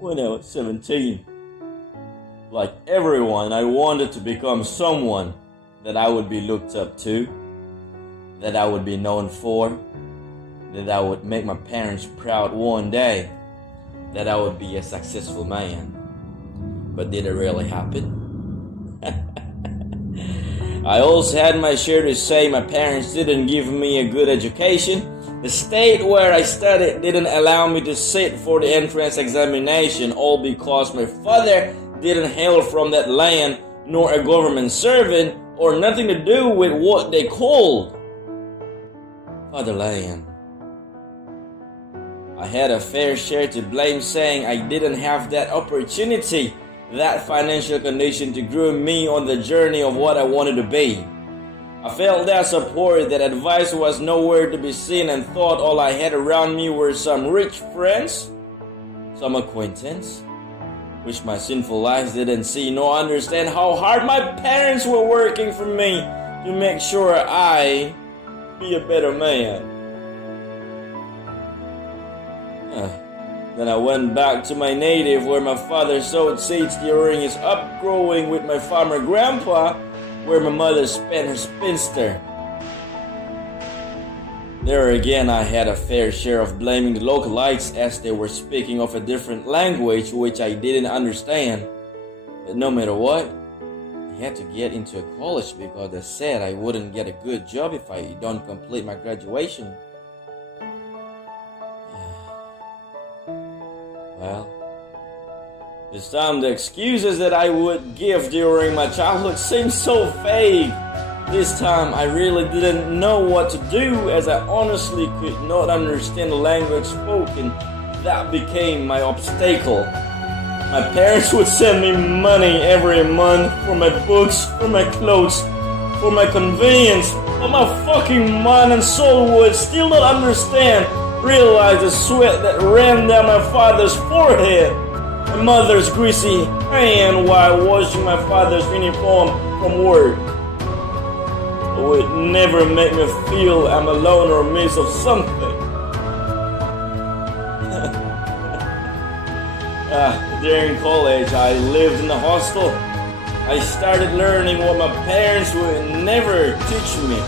when I was 17. Like everyone, I wanted to become someone that I would be looked up to, that I would be known for, that I would make my parents proud one day, that I would be a successful man. But did it really happen? I also had my share to say. My parents didn't give me a good education. The state where I studied didn't allow me to sit for the entrance examination, all because my father didn't hail from that land, nor a government servant, or nothing to do with what they called fatherland. I had a fair share to blame, saying I didn't have that opportunity, that financial condition to groom me on the journey of what I wanted to be. I felt that support, that advice was nowhere to be seen, and thought all I had around me were some rich friends, some acquaintance, which my sinful eyes didn't see nor understand how hard my parents were working for me to make sure I be a better man. Then I went back to my native where my father sowed seeds during his upgrowing with my farmer grandpa, where my mother spent her spinster. There again I had a fair share of blaming the localites as they were speaking of a different language which I didn't understand. But no matter what, I had to get into a college because they said I wouldn't get a good job if I don't complete my graduation. Well, this time the excuses that I would give during my childhood seemed so vague. This time I really didn't know what to do, as I honestly could not understand the language spoken. That became my obstacle. My parents would send me money every month for my books, for my clothes, for my convenience, but my fucking mind and soul would still not understand. Realize the sweat that ran down my father's forehead, my mother's greasy hand while washing my father's uniform from work. It would never make me feel I'm alone or miss of something. During college, I lived in a hostel. I started learning what my parents would never teach me,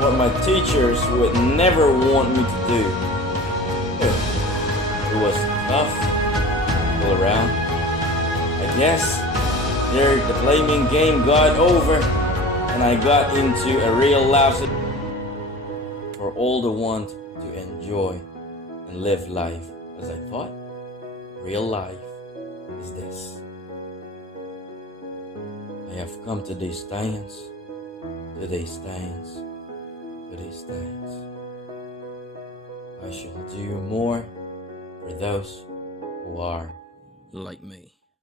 what my teachers would never want me to do. It was tough all around. I guess there the blaming game got over, and I got into a real life for all the want to enjoy and live life as I thought. Real life is this. I have come to these stands, to these stands, to these stands. I shall do more for those who are like me.